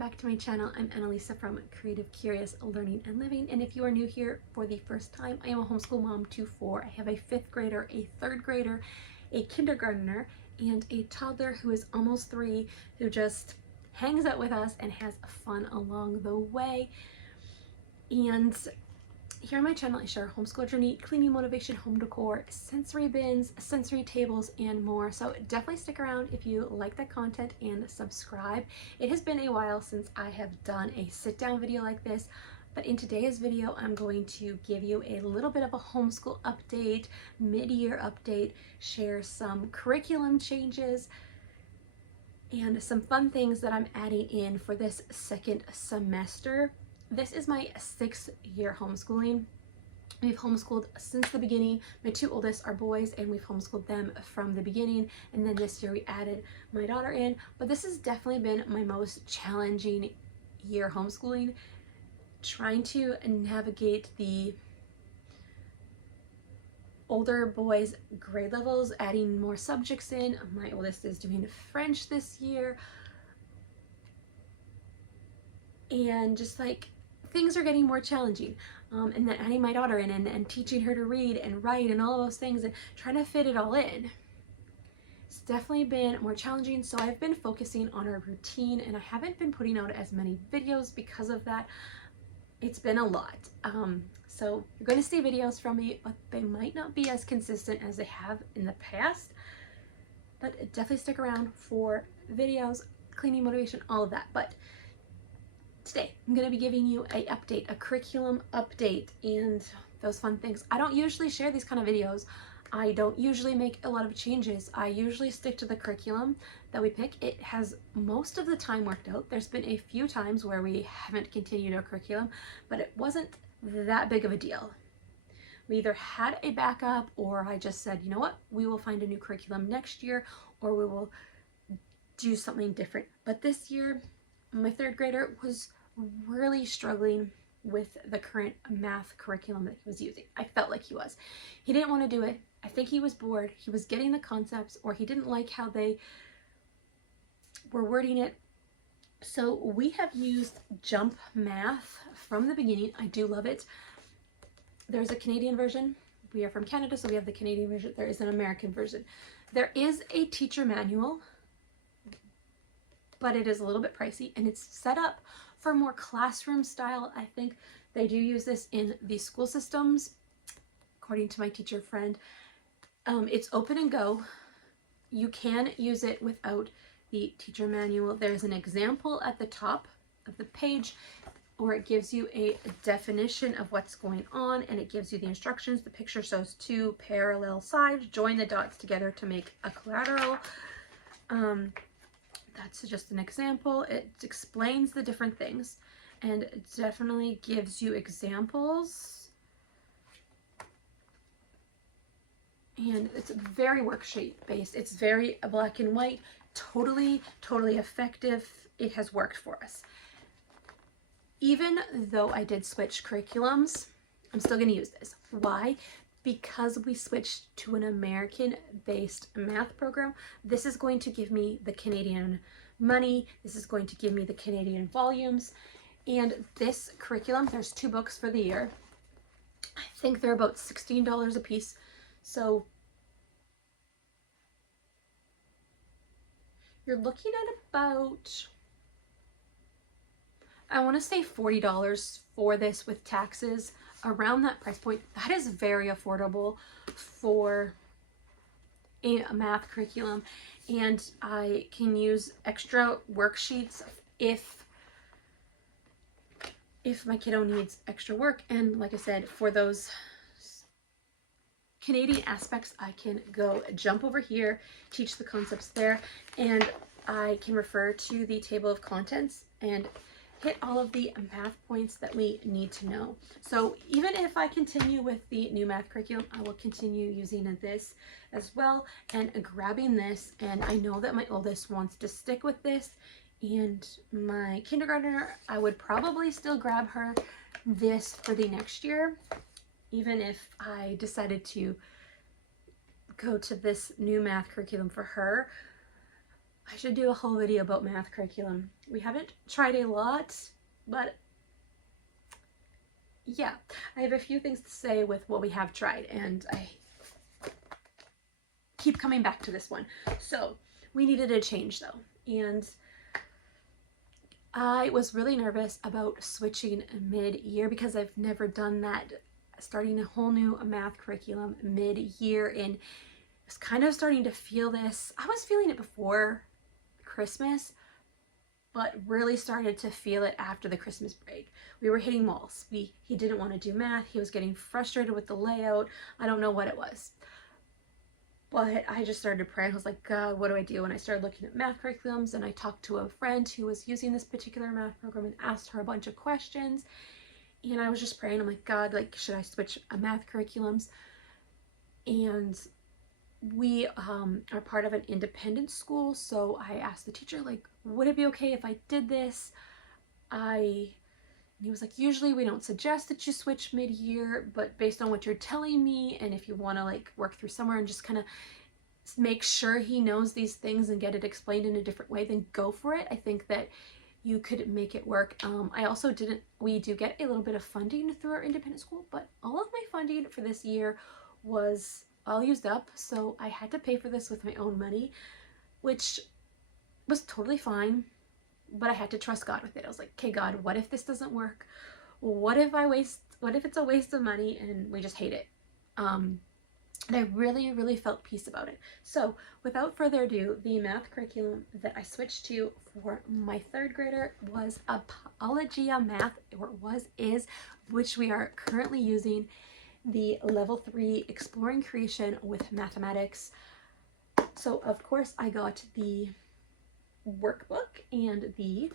back to my channel. I'm Annalisa from Creative Curious Learning and Living, and if you are new here for the first time, I am a homeschool mom to four. I have a 5th grader, a 3rd grader, a kindergartner, and a toddler who is almost 3, who just hangs out with us and has fun along the way. And here on my channel, I share homeschool journey, cleaning motivation, home decor, sensory bins, sensory tables, and more. So definitely stick around if you like that content and subscribe. It has been a while since I have done a sit-down video like this, but in today's video, I'm going to give you a little bit of a homeschool update, mid-year update, share some curriculum changes, and some fun things that I'm adding in for this 2nd semester. This is my 6th year homeschooling. We've homeschooled since the beginning. My 2 oldest are boys, and we've homeschooled them from the beginning. And then this year we added my daughter in. But this has definitely been my most challenging year homeschooling, trying to navigate the older boys' grade levels, adding more subjects in. My oldest is doing French this year. And just like, things are getting more challenging. And then adding my daughter in and teaching her to read and write and all those things and trying to fit it all in. It's definitely been more challenging, so I've been focusing on our routine, and I haven't been putting out as many videos because of that. It's been a lot. So you're going to see videos from me, but they might not be as consistent as they have in the past. But definitely stick around for videos, cleaning motivation, all of that. But today, I'm going to be giving you a curriculum update, and those fun things. I don't usually share these kind of videos. I don't usually make a lot of changes. I usually stick to the curriculum that we pick. It has most of the time worked out. There's been a few times where we haven't continued our curriculum, but it wasn't that big of a deal. We either had a backup, or I just said, you know what, we will find a new curriculum next year, or we will do something different. But this year, my 3rd grader was really struggling with the current math curriculum that he was using. I felt like he was. He didn't want to do it. I think he was bored. He was getting the concepts, or he didn't like how they were wording it. So we have used Jump Math from the beginning. I do love it. There's a Canadian version. We are from Canada, so we have the Canadian version. There is an American version. There is a teacher manual, but it is a little bit pricey, and it's set up for more classroom style. I think they do use this in the school systems, according to my teacher friend. It's open and go. You can use it without the teacher manual. There's an example at the top of the page, or it gives you a definition of what's going on, and it gives you the instructions. The picture shows 2 parallel sides. Join the dots together to make a collateral. That's just an example. It explains the different things, and it definitely gives you examples. And it's very worksheet based. It's very black and white, totally effective. It has worked for us. Even though I did switch curriculums, I'm still going to use this. Why? Because we switched to an American-based math program. This is going to give me the Canadian money. This is going to give me the Canadian volumes. And this curriculum, there's 2 books for the year. I think they're about $16 a piece. So you're looking at about, I want to say $40 for this with taxes, around that price point. That is very affordable for a math curriculum, and I can use extra worksheets if my kiddo needs extra work. And like I said, for those Canadian aspects, I can go jump over here, teach the concepts there, and I can refer to the table of contents and hit all of the math points that we need to know. So even if I continue with the new math curriculum, I will continue using this as well and grabbing this. And I know that my oldest wants to stick with this, and my kindergartner, I would probably still grab her this for the next year, even if I decided to go to this new math curriculum for her. I should do a whole video about math curriculum. We haven't tried a lot, but yeah, I have a few things to say with what we have tried, and I keep coming back to this one. So we needed a change though, and I was really nervous about switching mid-year because I've never done that, starting a whole new math curriculum mid-year, and I was kind of starting to feel this. I was feeling it before Christmas, but really started to feel it after the Christmas break. We were hitting walls. He didn't want to do math. He was getting frustrated with the layout. I don't know what it was. But I just started praying. I was like, God, what do I do? And I started looking at math curriculums, and I talked to a friend who was using this particular math program and asked her a bunch of questions. And I was just praying. I'm like, God, like, should I switch math curriculums? And we are part of an independent school, so I asked the teacher, like, would it be okay if I did this? And he was like, usually we don't suggest that you switch mid-year, but based on what you're telling me, and if you want to like work through summer and just kind of make sure he knows these things and get it explained in a different way, then go for it. I think that you could make it work. We do get a little bit of funding through our independent school, but all of my funding for this year was all used up, so I had to pay for this with my own money, which was totally fine, but I had to trust God with it. I was like, okay, God, what if this doesn't work? What if it's a waste of money and we just hate it? And I really, really felt peace about it. So without further ado, the math curriculum that I switched to for my third grader was Apologia Math, or is, which we are currently using, the level 3 Exploring Creation with Mathematics. So of course I got the workbook and the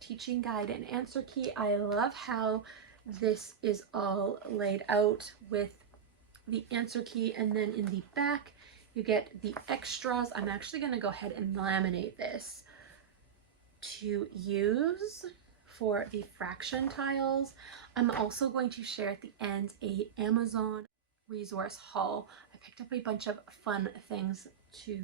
teaching guide and answer key. I love how this is all laid out with the answer key, and then in the back you get the extras. I'm actually going to go ahead and laminate this to use for the fraction tiles. I'm also going to share at the end a Amazon resource haul. I picked up a bunch of fun things to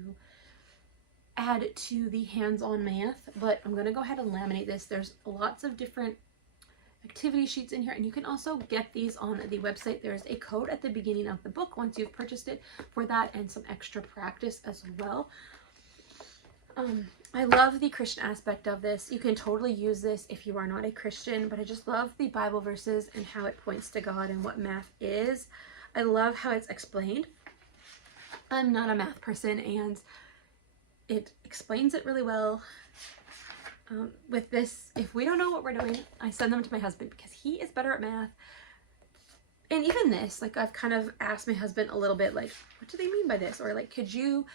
add to the hands-on math, but I'm going to go ahead and laminate this. There's lots of different activity sheets in here, and you can also get these on the website. There's a code at the beginning of the book once you've purchased it for that, and some extra practice as well. I love the Christian aspect of this. You can totally use this if you are not a Christian, but I just love the Bible verses and how it points to God and what math is. I love how it's explained. I'm not a math person, and it explains it really well. With this, if we don't know what we're doing, I send them to my husband because he is better at math. And even this, like, I've kind of asked my husband a little bit, like, what do they mean by this? Or like, could you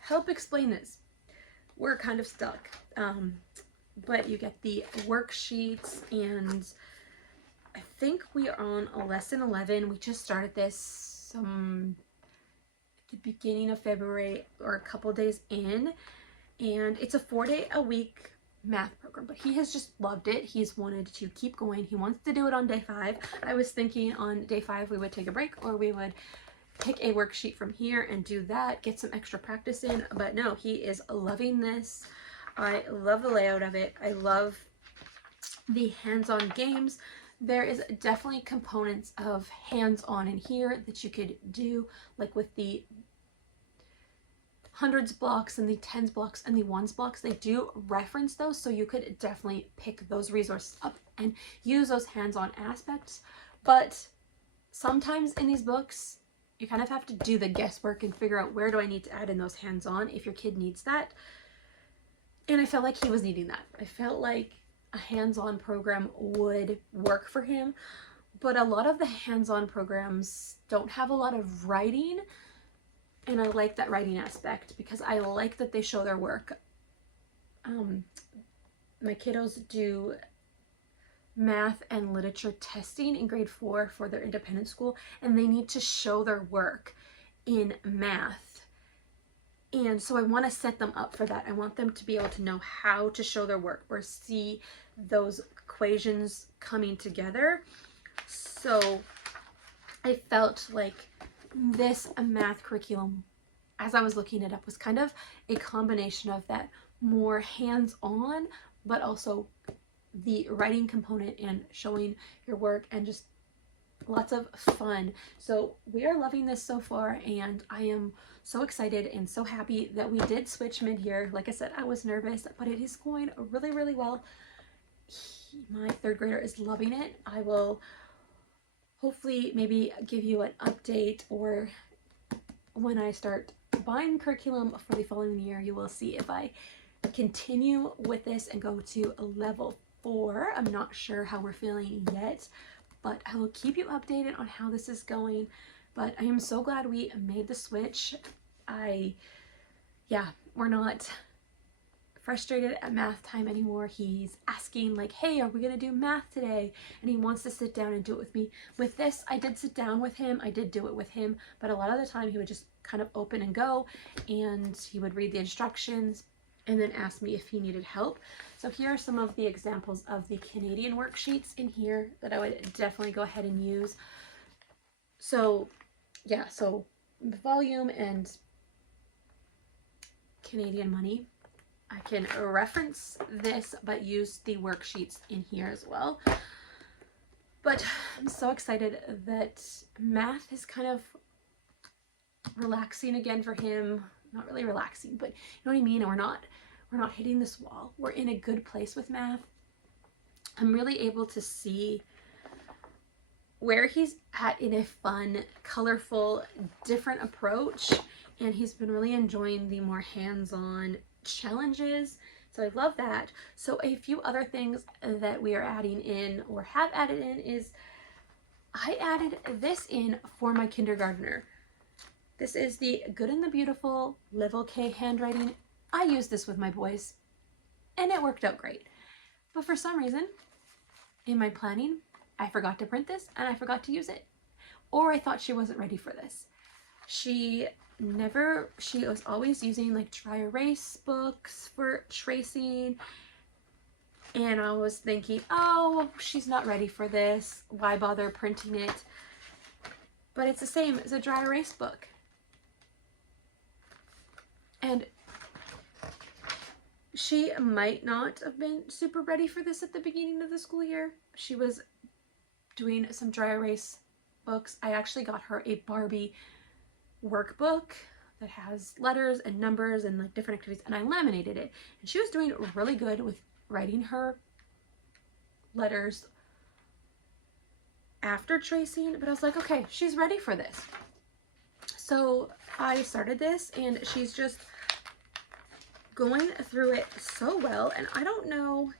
help explain this? We're kind of stuck. But you get the worksheets, and I think we are on lesson 11. We just started this at the beginning of February, or a couple days in. And it's a 4-day-a-week math program, but he has just loved it. He's wanted to keep going. He wants to do it on day 5. I was thinking on day 5 we would take a break, or we would pick a worksheet from here and do that, get some extra practice in. But no, he is loving this. I love the layout of it. I love the hands-on games. There is definitely components of hands-on in here that you could do, like with the hundreds blocks and the tens blocks and the ones blocks. They do reference those, so you could definitely pick those resources up and use those hands-on aspects. But sometimes in these books you kind of have to do the guesswork and figure out, where do I need to add in those hands-on if your kid needs that. And I felt like he was needing that. I felt like a hands-on program would work for him, but a lot of the hands-on programs don't have a lot of writing. And I like that writing aspect because I like that they show their work. My kiddos do math and literature testing in grade 4 for their independent school, and they need to show their work in math. And so I want to set them up for that. I want them to be able to know how to show their work or see those equations coming together. So I felt like this math curriculum as I was looking it up, was kind of a combination of that more hands-on, but also the writing component and showing your work, and just lots of fun. So we are loving this so far, and I am so excited and so happy that we did switch mid-year. Like I said, I was nervous, but it is going really, really well. My third grader is loving it. I will hopefully maybe give you an update, or when I start buying curriculum for the following year, you will see if I continue with this and go to a level 4. I'm not sure how we're feeling yet, but I will keep you updated on how this is going. But I am so glad we made the switch. We're not frustrated at math time anymore. He's asking like, hey, are we gonna do math today? And he wants to sit down and do it with me. With this, I did sit down with him, I did do it with him, but a lot of the time he would just kind of open and go, and he would read the instructions and then ask me if he needed help. So here are some of the examples of the Canadian worksheets in here that I would definitely go ahead and use. So yeah, so volume and Canadian money. I can reference this, but use the worksheets in here as well. But I'm so excited that math is kind of relaxing again for him. Not really relaxing, but you know what I mean? And we're not hitting this wall. We're in a good place with math. I'm really able to see where he's at in a fun, colorful, different approach, and he's been really enjoying the more hands-on challenges. So I love that. So a few other things that we are adding in, or have added in, is I added this in for my kindergartner. This is the Good and the Beautiful Level K handwriting. I used this with my boys and it worked out great. But for some reason in my planning, I forgot to print this and I forgot to use it. Or I thought she wasn't ready for this. She was always using like dry erase books for tracing. And I was thinking, oh, she's not ready for this. Why bother printing it? But it's the same as a dry erase book. And she might not have been super ready for this at the beginning of the school year. She was doing some dry erase books. I actually got her a Barbie workbook that has letters and numbers and like different activities, and I laminated it. And she was doing really good with writing her letters after tracing, but I was like, okay, she's ready for this. So I started this and she's just going through it so well, and I don't know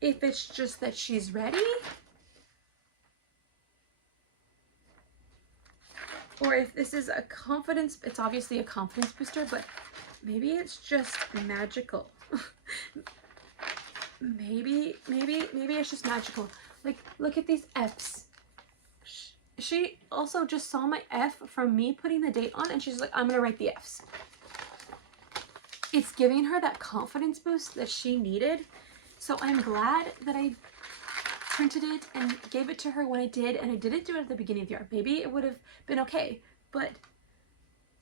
if it's just that she's ready or if this is a confidence, it's obviously a confidence booster, but maybe it's just magical. maybe it's just magical. Like, look at these F's. She also just saw my F from me putting the date on, and she's like, I'm gonna write the F's. It's giving her that confidence boost that she needed. So I'm glad that I printed it and gave it to her when I did, and I didn't do it at the beginning of the year. Maybe it would have been okay, but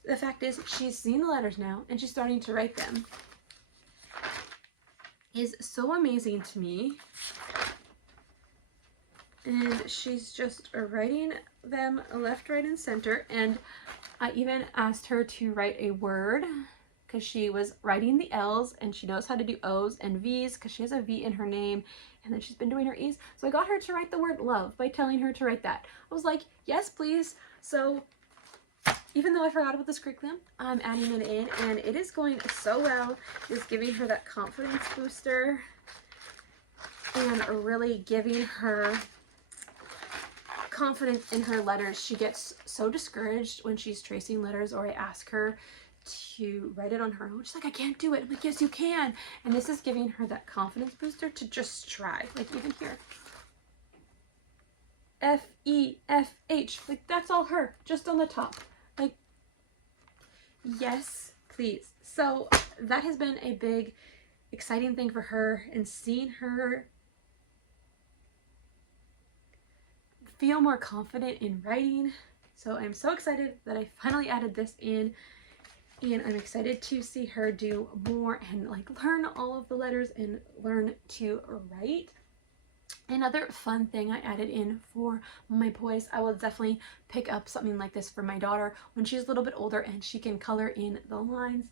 the fact is she's seen the letters now and she's starting to write them. Is so amazing to me. And she's just writing them left, right, and center. And I even asked her to write a word because she was writing the L's, and she knows how to do O's and V's because she has a V in her name, and then she's been doing her E's. So I got her to write the word love by telling her to write that. I was like, yes, please. So even though I forgot about this curriculum, I'm adding it in, and it is going so well. It's giving her that confidence booster and really giving her confidence in her letters. She gets so discouraged when she's tracing letters, or I ask her to write it on her own. She's like, I can't do it. I'm like, yes, you can. And this is giving her that confidence booster to just try. Like, even here, F-E-F-H, like that's all her, just on the top. Like, yes, please. So that has been a big, exciting thing for her, and seeing her feel more confident in writing So I'm so excited that I finally added this in, and I'm excited to see her do more and like learn all of the letters and learn to write. Another fun thing I added in for my boys, I will definitely pick up something like this for my daughter when she's a little bit older and she can color in the lines.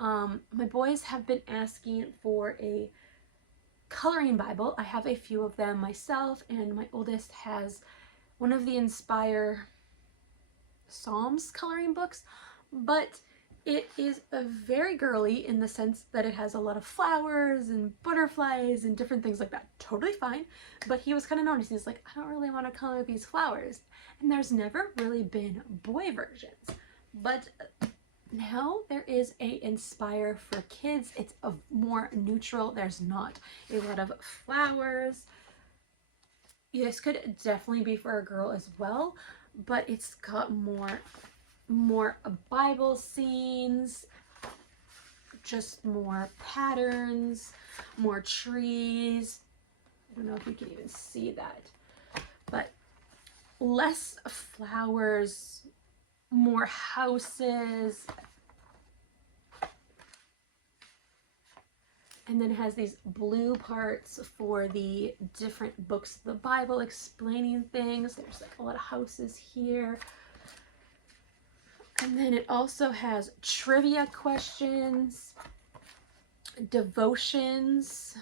My boys have been asking for a coloring Bible. I have a few of them myself, and my oldest has one of the Inspire Psalms coloring books, but it is a very girly in the sense that it has a lot of flowers and butterflies and different things like that. Totally fine, but he was kind of noticing, he's like, I don't really want to color these flowers. And there's never really been boy versions, but now there is a Inspire for kids. It's a more neutral. There's not a lot of flowers. This could definitely be for a girl as well, but it's got more Bible scenes, just more patterns, more trees. I don't know if you can even see that, but less flowers, more houses. And then it has these blue parts for the different books of the Bible explaining things. There's like a lot of houses here. And then it also has trivia questions, devotions,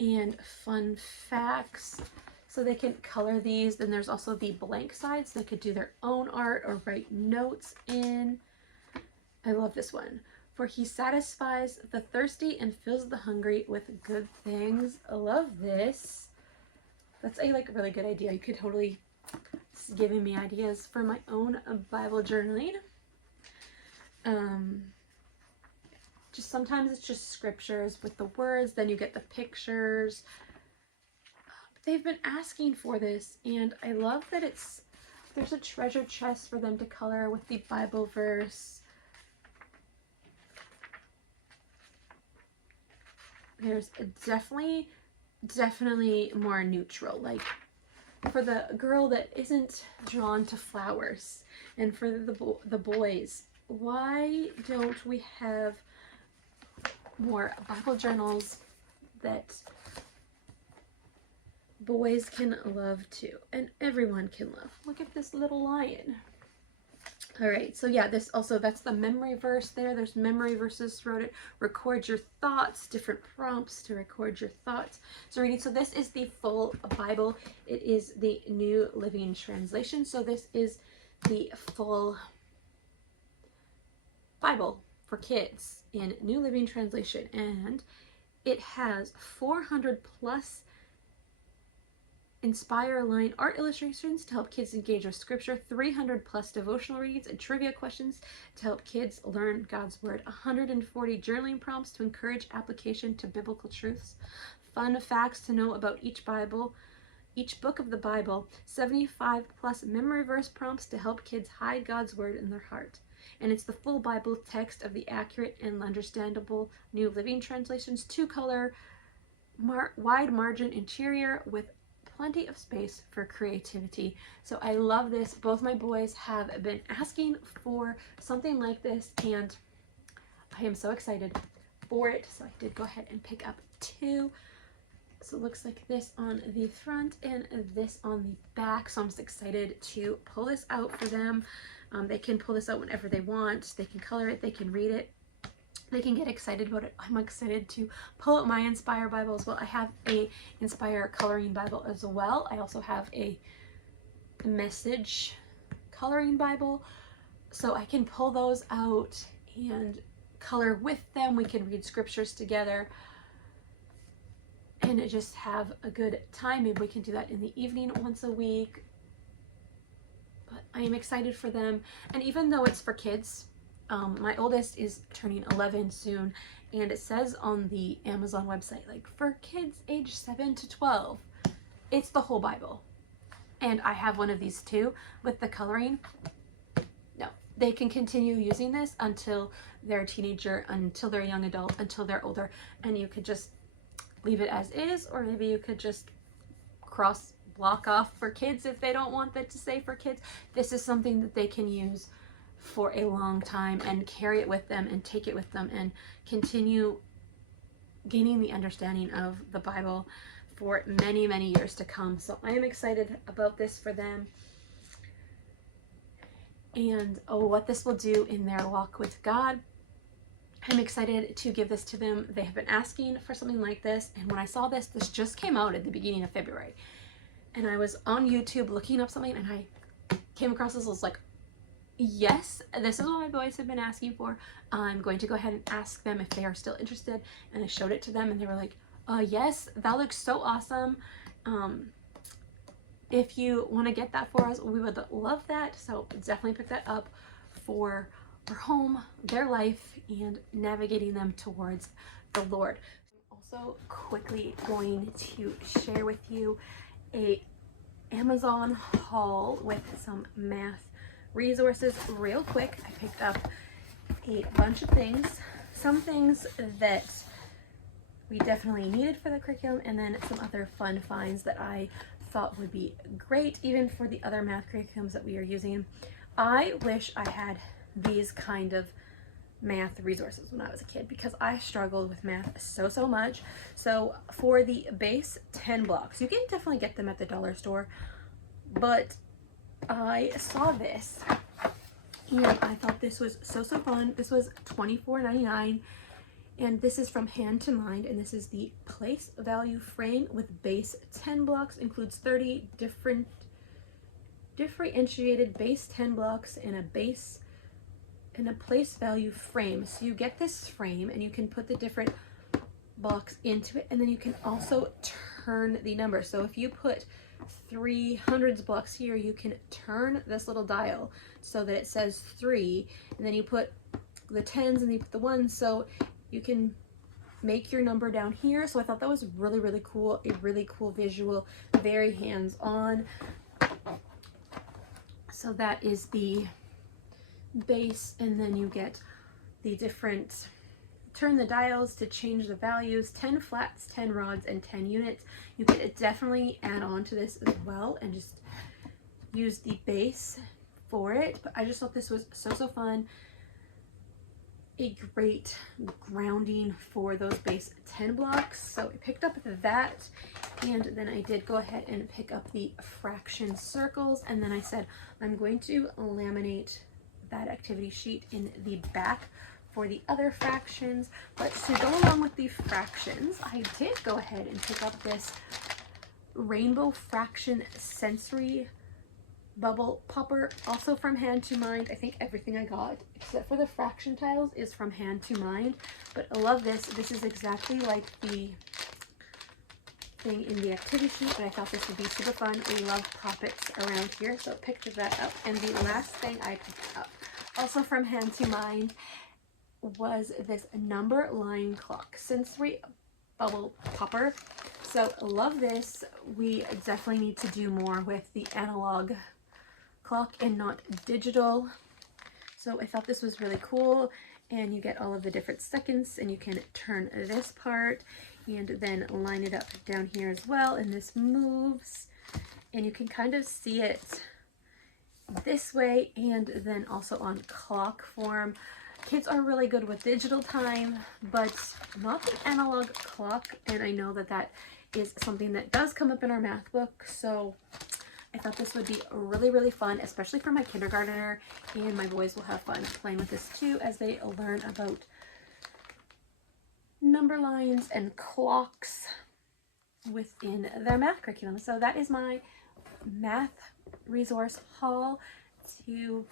and fun facts. So they can color these. Then there's also the blank sides. They could do their own art or write notes in. I love this one. For he satisfies the thirsty and fills the hungry with good things. I love this. That's a like really good idea. You could totally giving me ideas for my own Bible journaling. Just sometimes it's just scriptures with the words, then you get the pictures. They've been asking for this, and I love that there's a treasure chest for them to color with the Bible verse. There's definitely more neutral, like for the girl that isn't drawn to flowers, and for the boys, why don't we have more Bible journals that boys can love too, and everyone can love? Look at this little lion. All right, so yeah, this also, that's the memory verse there. There's memory verses throughout it. Record your thoughts, different prompts to record your thoughts. So reading, so this is the full Bible. It is the New Living Translation. So this is the full Bible for kids in New Living Translation. And it has 400 plus Inspire line art illustrations to help kids engage with scripture, 300 plus devotional reads and trivia questions to help kids learn God's word, 140 journaling prompts to encourage application to biblical truths, fun facts to know about each book of the Bible, 75 plus memory verse prompts to help kids hide God's word in their heart. And it's the full Bible text of the accurate and understandable New Living Translations, 2-color, wide margin interior with plenty of space for creativity. So I love this. Both my boys have been asking for something like this, and I am so excited for it. So I did go ahead and pick up 2. So it looks like this on the front and this on the back. So I'm just excited to pull this out for them. They can pull this out whenever they want. They can color it, they can read it, they can get excited about it. I'm excited to pull out my Inspire Bible as well. I have a Inspire coloring Bible as well. I also have a message coloring Bible, so I can pull those out and color with them. We can read scriptures together and just have a good time. Maybe we can do that in the evening once a week. But I am excited for them. And even though it's for kids, my oldest is turning 11 soon, and it says on the Amazon website, like, for kids age 7 to 12, it's the whole Bible. And I have one of these too with the coloring. No, they can continue using this until they're a teenager, until they're a young adult, until they're older, and you could just leave it as is, or maybe you could just cross block off for kids if they don't want that to say for kids. This is something that they can use for a long time and carry it with them and take it with them and continue gaining the understanding of the Bible for many, many years to come. So I am excited about this for them and what this will do in their walk with God. I'm excited to give this to them. They have been asking for something like this, and when I saw this just came out at the beginning of February, and I was on YouTube looking up something, and I came across this. I was like, yes, this is what my boys have been asking for. I'm going to go ahead and ask them if they are still interested, and I showed it to them, and they were like, yes, that looks so awesome. If you want to get that for us, we would love that. So definitely pick that up for their home, their life, and navigating them towards the Lord. I'm also quickly going to share with you a Amazon haul with some math resources real quick. I picked up a bunch of things, some things that we definitely needed for the curriculum, and then some other fun finds that I thought would be great even for the other math curriculums that we are using. I wish I had these kind of math resources when I was a kid, because I struggled with math so much. So for the base 10 blocks, you can definitely get them at the dollar store, but I saw this and I thought this was so fun. This was $24.99, and this is from Hand to Mind, and this is the place value frame with base 10 blocks, includes 30 differentiated base 10 blocks and a base and a place value frame. So you get this frame and you can put the different blocks into it, and then you can also turn the number. So if you put 300s blocks here, you can turn this little dial so that it says 3, and then you put the 10s and you put the 1s, so you can make your number down here. So I thought that was really cool, a really cool visual, very hands-on. So that is the base, and then you get the different, turn the dials to change the values, 10 flats, 10 rods, and 10 units. You could definitely add on to this as well and just use the base for it, but I just thought this was so fun. A great grounding for those base 10 blocks. So I picked up that, and then I did go ahead and pick up the fraction circles, and then I said I'm going to laminate that activity sheet in the back for the other fractions. But to go along with the fractions, I did go ahead and pick up this rainbow fraction sensory bubble popper, also from Hand to Mind. I think everything I got except for the fraction tiles is from Hand to Mind, but I love this. This is exactly like the thing in the activity sheet, but I thought this would be super fun. We love poppets around here, so picked that up. And the last thing I picked up, also from Hand to Mind, was this number line clock sensory bubble popper. So love this. We definitely need to do more with the analog clock and not digital. So I thought this was really cool, and you get all of the different seconds, and you can turn this part and then line it up down here as well, and this moves, and you can kind of see it this way and then also on clock form. Kids are really good with digital time, but not the analog clock, and I know that that is something that does come up in our math book, so I thought this would be really fun, especially for my kindergartner, and my boys will have fun playing with this too as they learn about number lines and clocks within their math curriculum. So that is my math resource haul to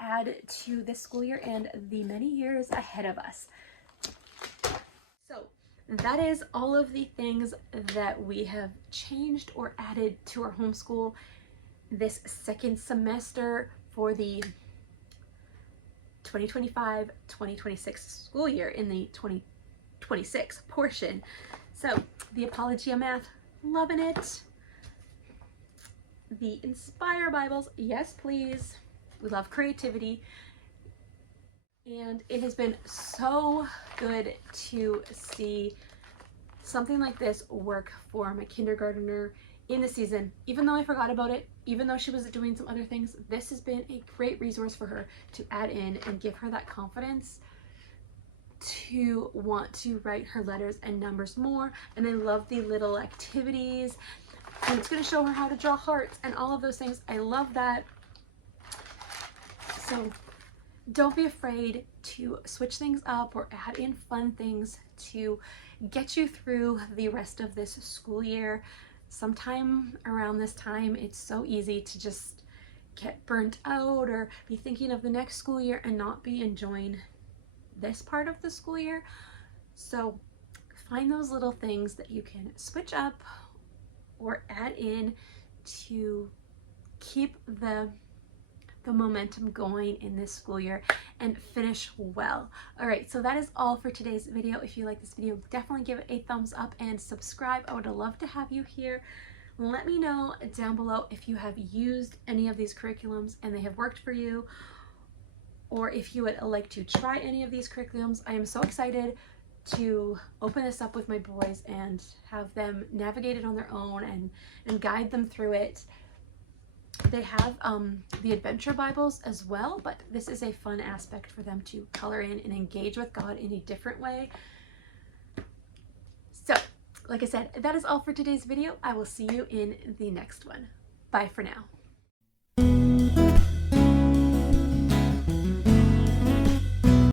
add to this school year and the many years ahead of us. So that is all of the things that we have changed or added to our homeschool this second semester for the 2025-2026 school year in the 2026 portion. So the Apologia Math, loving it. The Inspire Bibles, yes please. We love creativity. And it has been so good to see something like this work for my kindergartner in the season. Even though I forgot about it, even though she was doing some other things, this has been a great resource for her to add in and give her that confidence to want to write her letters and numbers more. And I love the little activities, and it's going to show her how to draw hearts and all of those things. I love that. So don't be afraid to switch things up or add in fun things to get you through the rest of this school year. Sometime around this time, it's so easy to just get burnt out or be thinking of the next school year and not be enjoying this part of the school year. So find those little things that you can switch up or add in to keep the momentum going in this school year and finish well. All right, so that is all for today's video. If you like this video, definitely give it a thumbs up and subscribe. I would love to have you here. Let me know down below if you have used any of these curriculums and they have worked for you, or if you would like to try any of these curriculums. I am so excited to open this up with my boys and have them navigate it on their own and guide them through it. They have the adventure Bibles as well, but this is a fun aspect for them to color in and engage with God in a different way. So, like I said, that is all for today's video. I will see you in the next one. Bye for now.